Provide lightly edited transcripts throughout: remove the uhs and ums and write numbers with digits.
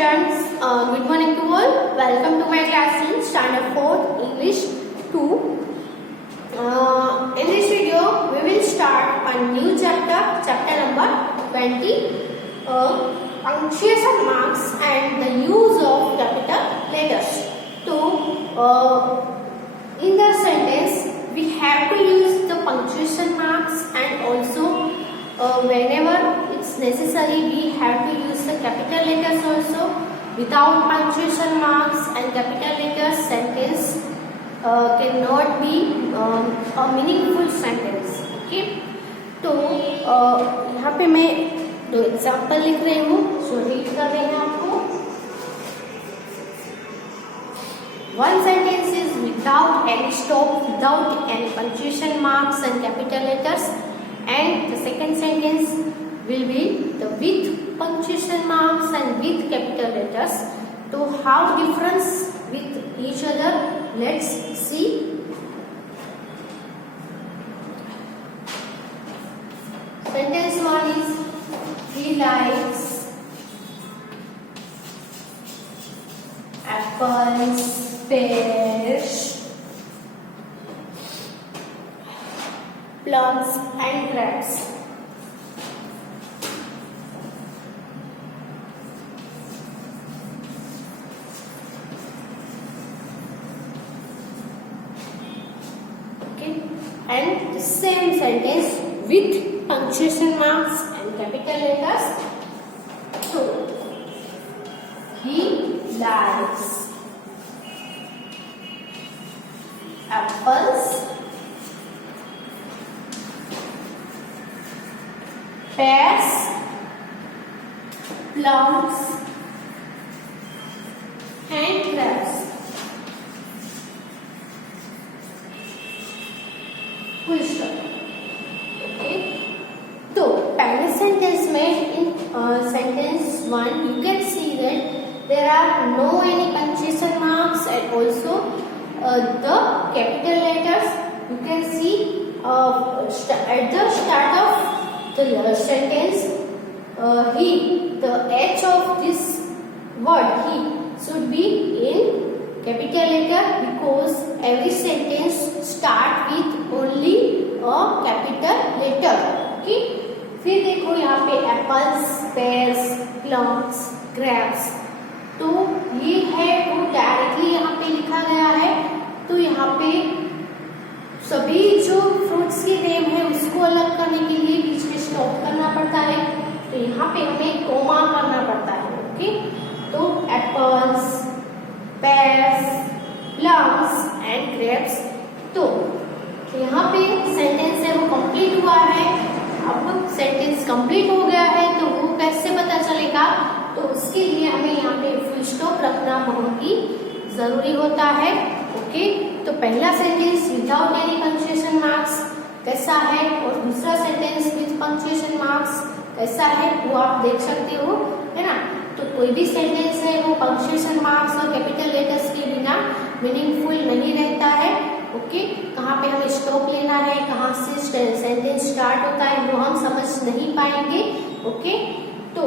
students, good morning to all. Welcome to my class in Standard 4 English 2. In this video, we will start a new chapter number 20, punctuation marks and the use of capital letters. So, in the sentence, we have to use the punctuation marks and also whenever it's necessary, we have to use the capital letters also. Without punctuation marks and capital letters, sentence cannot be a meaningful sentence. Okay? तो यहाँ पे मैं दो एग्जाम्पल लिख रही हूँ, जो रीड कर रहे हैं आपको. One sentence is without any stop, without any punctuation marks and capital letters, and the second sentence will be the with punctuation marks and with capital letters. So how difference with each other? Let's see. Sentence one is he likes apples, pears, plums and grapes. Okay, and the same sentence with punctuation marks and capital letters. So he likes apples, pears, plums and grapes. Full stop. Okay. तो पहले सेंटेंस में in sentence 1 you can see that there are no any punctuation marks and also the capital letters. You can see at the start of the sentence, the H of this word he should be in capital letter because every sentence start with only a capital letter. Okay? फिर देखो यहाँ पे apples, pairs, plums, grapes, तो ये है वो डायरेक्टली यहाँ पे लिखा गया है. तो यहाँ पे सभी जो फ्रूट्स के नेम है उसको अलग करने के लिए बीच में स्टॉप करना पड़ता है. तो यहाँ पे हमें कोमा करना पड़ता है. ओके, तो apples, pairs, plums and grapes. तो यहाँ पे सेंटेंस है वो कंप्लीट हुआ है. अब सेंटेंस कंप्लीट हो गया है तो वो कैसे पता चलेगा? तो उसके लिए हमें यहाँ पे फुल स्टॉप रखना बहुत ही जरूरी होता है. ओके, तो पहला sentence without any punctuation marks कैसा है और दूसरा सेंटेंस विद पंक्चुएशन मार्क्स कैसा है वो आप देख सकते हो, है ना. तो कोई भी सेंटेंस है वो पंक्चुएशन मार्क्स और कैपिटल लेटर्स के बिना मीनिंगफुल नहीं रहता है. ओके, कहाँ पे हमें स्टॉप लेना है, कहाँ से सेंटेंस स्टार्ट होता है वो हम समझ नहीं पाएंगे. ओके, तो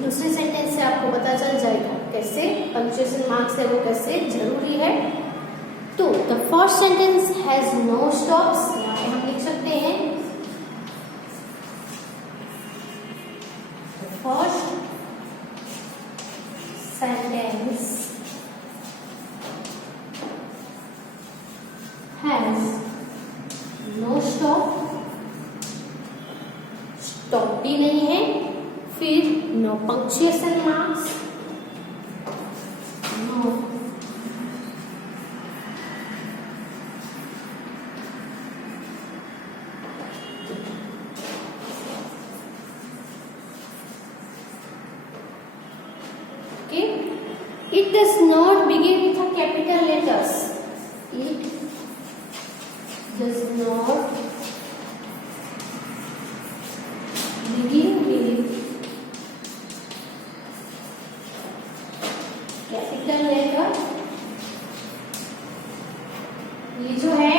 दूसरे सेंटेंस से आपको पता चल जाएगा कैसे पंक्चुएशन मार्क्स है वो कैसे जरूरी है. तो the first sentence has no stops. यहाँ पे हम लिख सकते हैं first sentence has no stop, stop भी नहीं है, फिर no punctuation marks, no okay. It does not begin with a capital letters. It does not begin with capital letter. ये जो है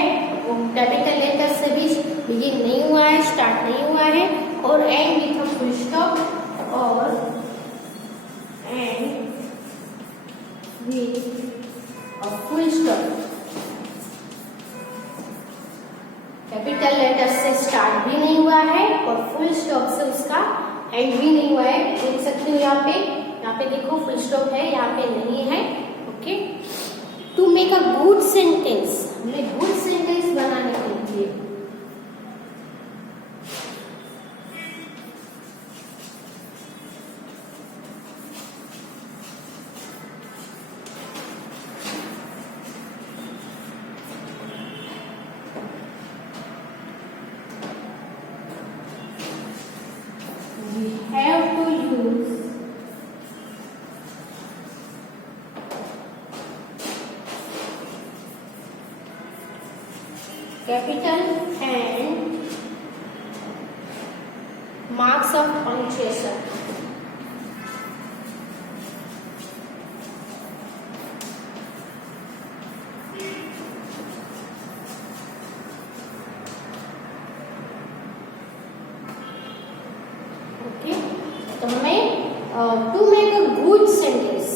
वो कैपिटल लेटर से भी बिगिन नहीं हुआ है, स्टार्ट नहीं हुआ है, और end with a full stop और end with a full stop. Capital letter से स्टार्ट भी नहीं हुआ है और फुल स्टॉप से उसका एंड भी नहीं हुआ है। देख सकते हो यहाँ पे देखो फुल स्टॉप है, यहाँ पे नहीं है। Okay, to make a good sentence, हमें गुड सेंटेंस बनाने के लिए we have to use capital and marks of punctuation। Okay, तो हमें to make a good sentence,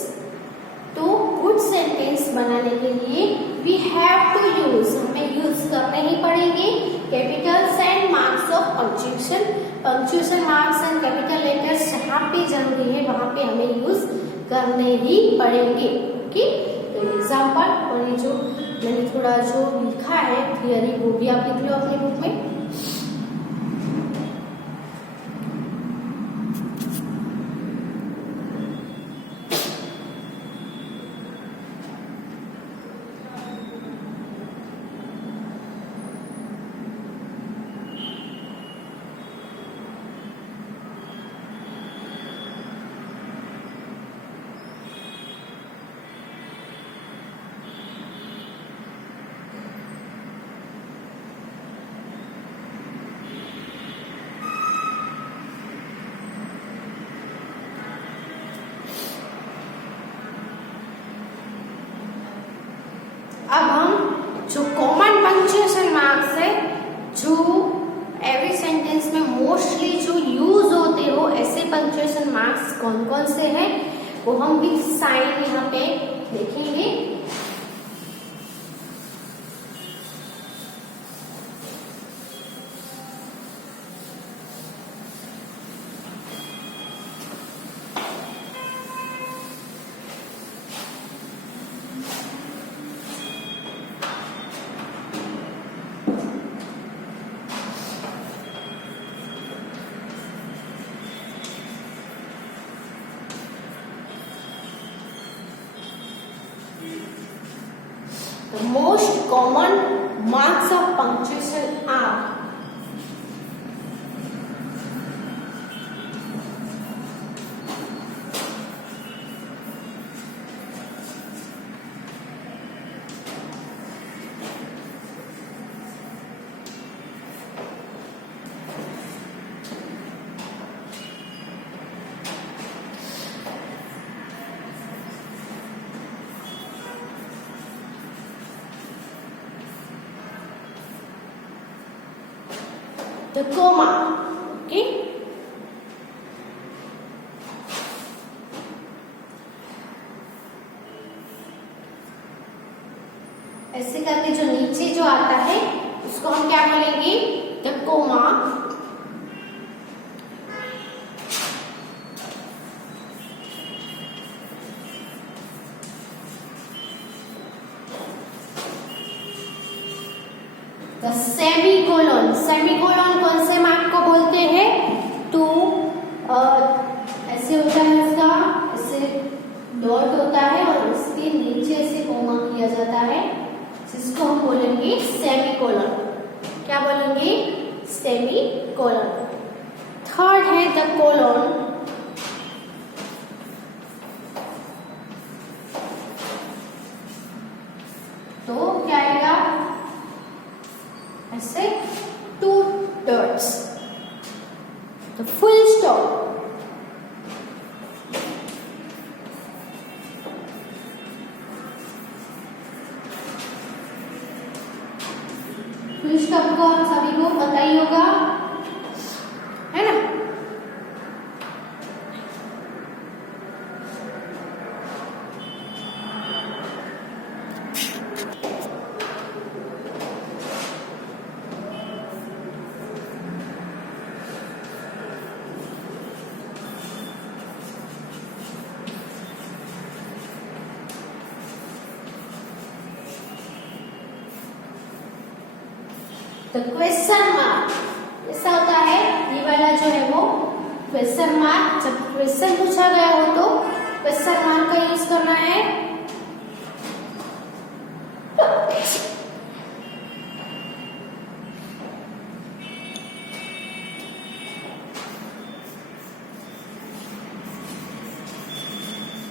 तो गुड सेंटेंस बनाने के लिए वी हैव टू यूज, हमें यूज करने ही पड़ेंगे capitals and marks of punctuation. Punctuation marks and capital letters जहाँ पे जरूरी है वहां पे हमें यूज करने ही पड़ेंगे। ओके, तो एग्जाम्पल और ये जो मैंने थोड़ा जो लिखा है थियरी वो भी आप लिख लो अपने बुक में। अब हम जो कॉमन पंक्चुएशन मार्क्स है जो एवरी सेंटेंस में मोस्टली जो यूज होते हो ऐसे पंक्चुएशन मार्क्स कौन कौन से हैं वो हम भी साइन यहाँ पे देखेंगे। The most common marks of punctuation are the comma, okay? ऐसे करके जो नीचे जो आता है उसको हम क्या बोलेंगे? the comma। The semicolon, semicolon कौन से मार्क को बोलते हैं? टू ऐसे होता है इसका, ऐसे डॉट होता है और इसके नीचे से कोमा किया जाता है जिसको हम बोलेंगे सेमिकोलन। क्या बोलेंगे? सेमिकोलन। थर्ड है द कोलन। तो क्या आएगा? ऐसे टू डॉट्स, तो फुल स्टॉप। फुल स्टॉप को हम सभी को पता ही होगा, है ना? द क्वेश्चन मार्क ऐसा होता है, ये वाला जो है वो क्वेश्चन मार्क, जब क्वेश्चन पूछा गया हो तो क्वेश्चन मार्क का यूज करना है।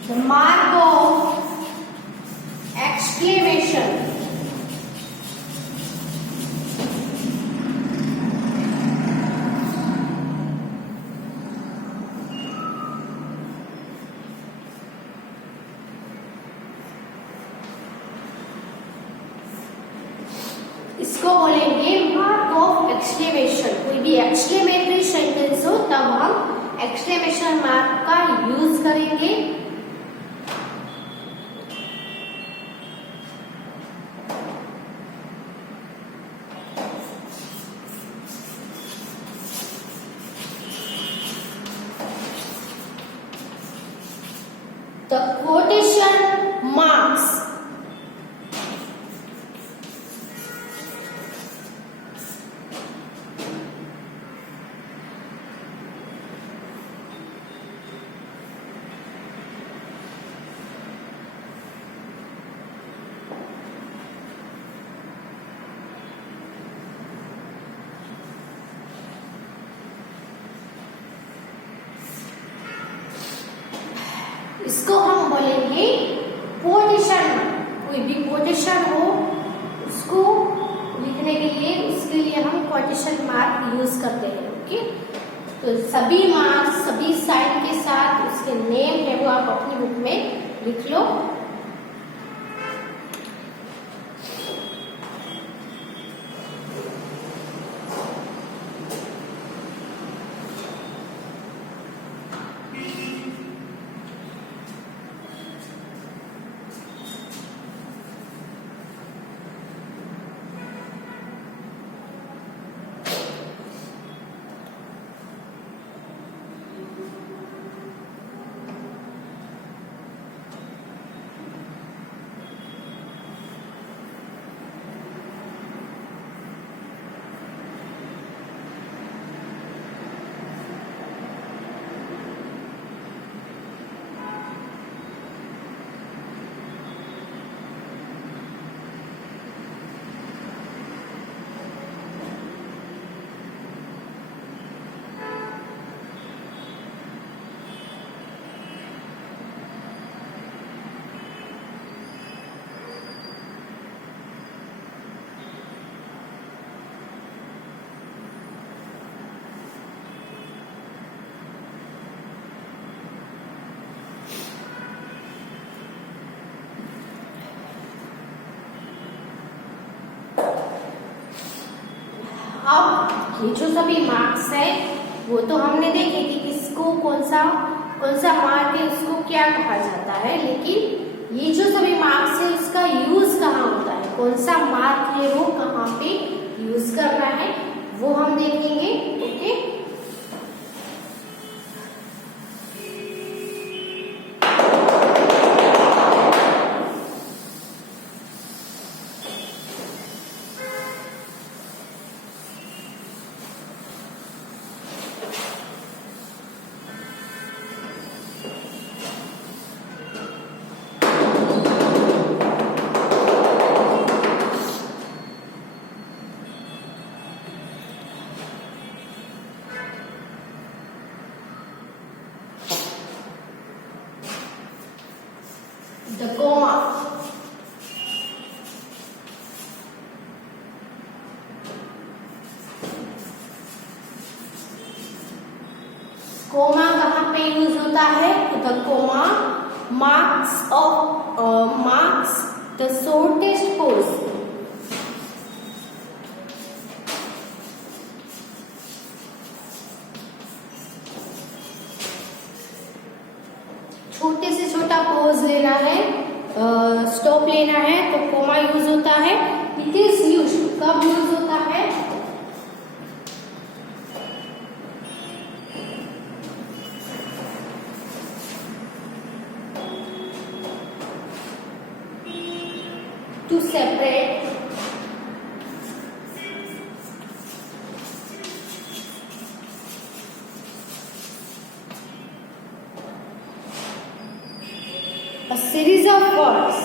The mark of exclamation. इसको बोलेंगे मार्क ऑफ एक्सक्लेमेशन। कोई भी एक्सक्लेमेटरी सेंटेंस हो तब हम एक्सक्लेमेशन मार्क का यूज करेंगे। The quotation marks. इसको हम बोलेंगे कोटेशन। कोई भी कोटेशन हो उसको लिखने के लिए, उसके लिए हम कोटेशन मार्क यूज करते हैं। ओके, तो सभी मार्क्स सभी साइन के साथ उसके नेम है वो आप अपनी बुक में लिख लो। अब ये जो सभी मार्क्स है वो तो हमने देखे कि किसको कौन सा मार्क है, उसको क्या कहा जाता है, लेकिन ये जो सभी मार्क्स है उसका यूज कहाँ होता है, कौन सा मार्क है वो कहाँ पे यूज करना है वो हम देखेंगे। Okay, the comma. कोमा कहाँ पे यूज होता है? The comma marks the shortest pause. छोटे से छोटा पॉज लेना है, स्टॉप लेना है तो कोमा यूज होता है। इट इज यूज कब यूज होता है? To separate a series of words.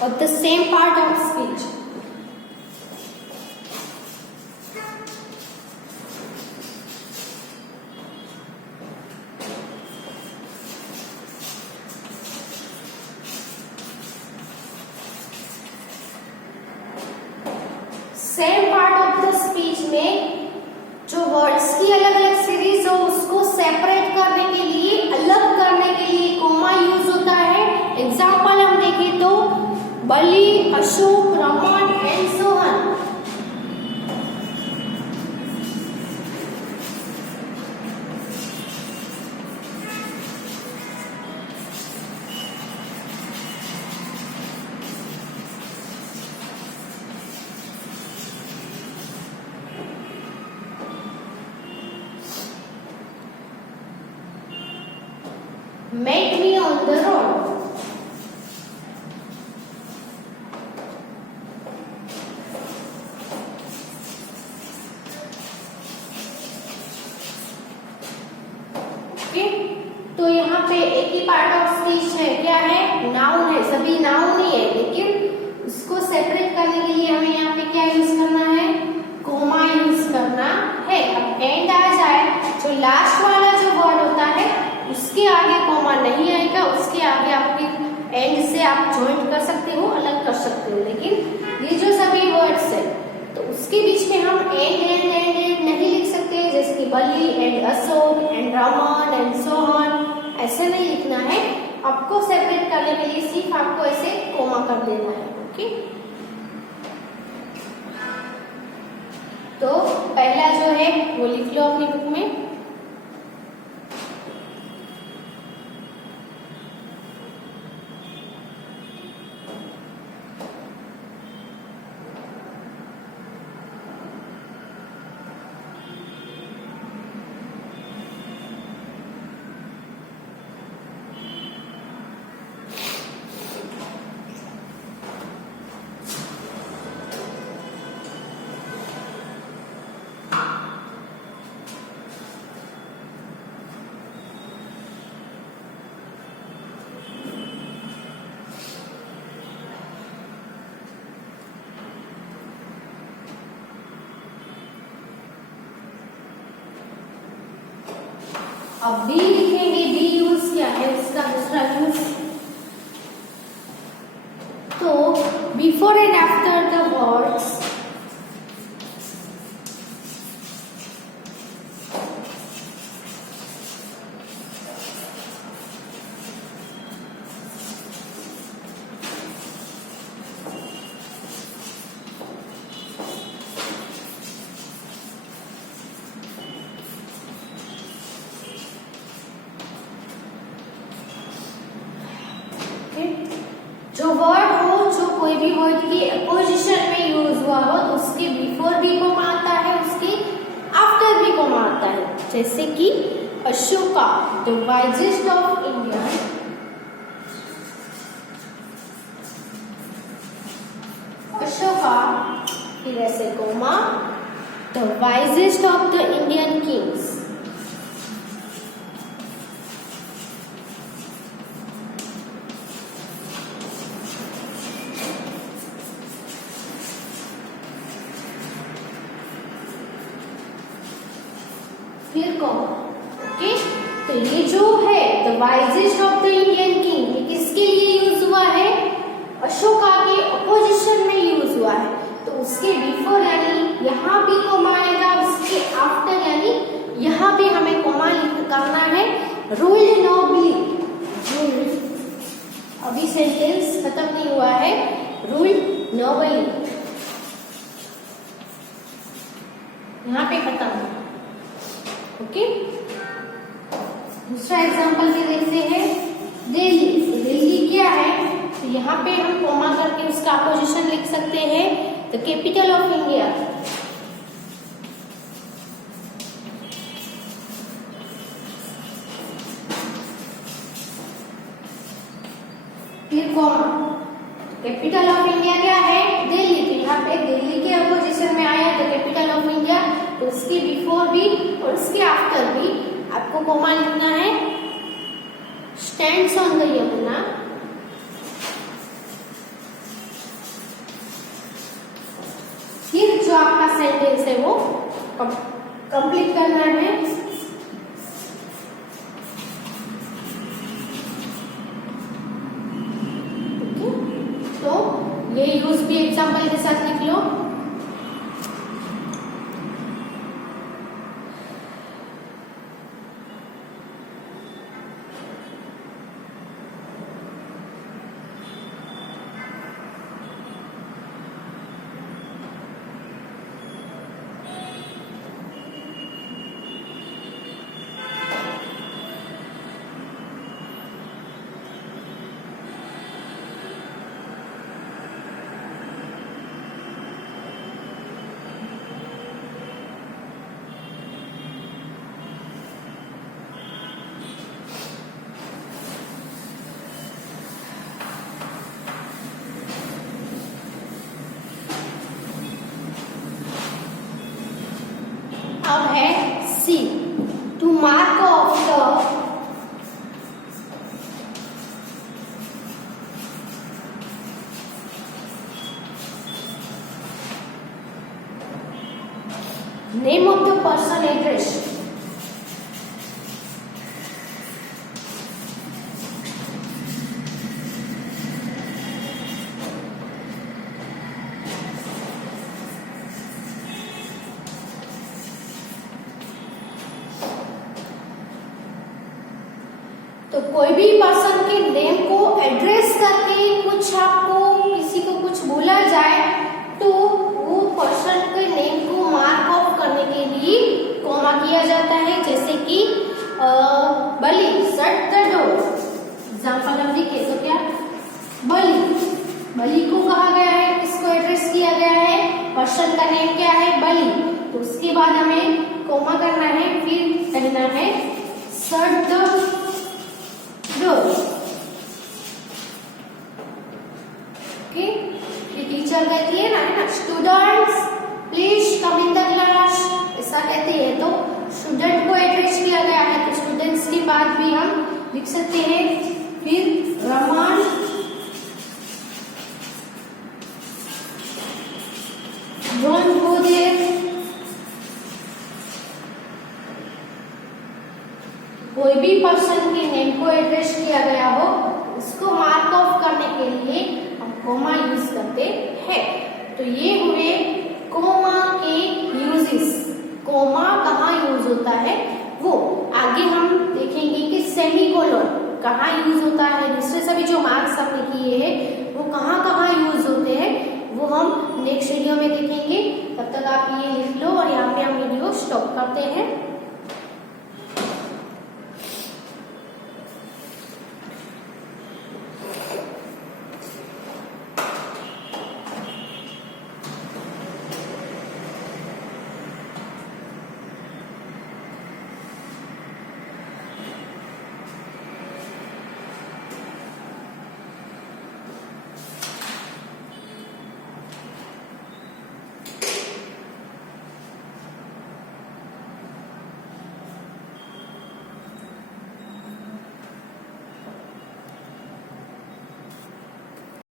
Of the same part of speech. Same part of the speech में जो वर्ड्स की अलग अलग सीरीज हो उसको सेपरेट करने के लिए, अलग करने के लिए कोमा यूज होता है. एग्जाम्पल हम देखें तो Bali, Ashok, Raman and Sohan. Met me on the road. तो यहाँ पे एक ही पार्ट ऑफ स्पीच है, क्या है? नाउन है. सभी नाउन ही है, लेकिन उसको सेपरेट करने के लिए हमें यहाँ पे क्या यूज करना है? कोमा यूज करना है. अब एंड आ जाए, जो लास्ट वाला जो वर्ड होता है उसके आगे कोमा नहीं आएगा. उसके आगे आपके एंड से आप ज्वाइन कर सकते हो, अलग कर सकते हो. लेकिन ये जो सभी वर्ड्स है तो उसके बीच में हम एंड नहीं लिख सकते, जैसे कि Bali and Ashok and Raman and Sohan, ऐसे नहीं लिखना है. आपको सेपरेट करने के लिए सिर्फ आपको ऐसे कोमा कर देना है. ओके, तो पहला जो है वो लिख लो अपनी बुक में. अब बी लिखेंगे. बी यूज क्या है उसका दूसरा यूज? तो before and after the words जो वर्ड हो, जो कोई भी वर्ड की अपोजिशन में यूज हुआ हो तो उसके बिफोर भी कोमा आता है, उसके आफ्टर भी कोमा आता है. जैसे कि Ashoka, the wisest of India. Ashoka, फिर ऐसे comma, the wisest of the Indian kings. फिर कोमा. ओके, तो ये जो है the wisest of the Indian king, ये किसके लिए यूज हुआ है? अशोका के अपोजिशन में यूज हुआ है. तो उसके बिफोर यानी यहाँ भी कोमा आएगा, उसके आफ्टर यानी यहाँ भी हमें कोमा करना है. रूल्ड नोबली, अभी सेंटेंस खत्म नहीं हुआ है. रूल्ड नोबली यहाँ पे खत्म. ओके, दूसरा एग्जांपल भी देखते हैं. दिल्ली. दिल्ली क्या है? तो यहाँ पे हम कोमा करके उसका अपोजिशन लिख सकते हैं, द कैपिटल ऑफ इंडिया. फिर कॉमा। कैपिटल ऑफ इंडिया क्या है? दिल्ली। तो यहाँ पे दिल्ली के अपोजिशन में आया तो कैपिटल ऑफ इंडिया, तो उसके बिफोर भी और उसके आफ्टर भी आपको कॉमा लिखना है। Stands on the Yamuna. फिर जो आपका सेंटेंस है वो कंप्लीट करना है। तो ये यूज भी एग्जांपल के साथ लिख लो। अब है C, to mark of the name of the person address. तो कोई भी पर्सन के नेम को एड्रेस करके कुछ आपको किसी को कुछ बोला जाए तो वो पर्सन के नेम को मार्क ऑफ करने के लिए कॉमा किया जाता है। जैसे कि बली, शट द डोर। एग्जाम्पल हम लिखे तो क्या, बली, बली को कहा गया है, किसको एड्रेस किया गया है, पर्सन का नेम क्या है, बली। तो उसके बाद हमें कॉमा करना है, फिर कहना है शट द डोर। ओके, ये टीचर कहती है ना, students please come in the class, ऐसा कहते हैं। तो स्टूडेंट को एड्रेस किया गया है तो स्टूडेंट्स के बाद भी हम लिख सकते हैं। फिर रमन डोंट गो देयर। कोई भी पर्सन के नेम को एड्रेस किया गया हो उसको मार्क ऑफ करने के लिए हम कॉमा यूज करते हैं। तो ये हुए कॉमा के यूजेस। कॉमा कहाँ यूज होता है वो आगे हम देखेंगे कि सेमीकोलन कहाँ यूज होता है। दूसरे सभी जो मार्क्स हमने किए हैं वो कहाँ कहाँ यूज होते हैं वो हम नेक्स्ट वीडियो में देखेंगे। तब तक आप ये लिख लो और यहाँ पे हम वीडियो स्टॉप करते हैं।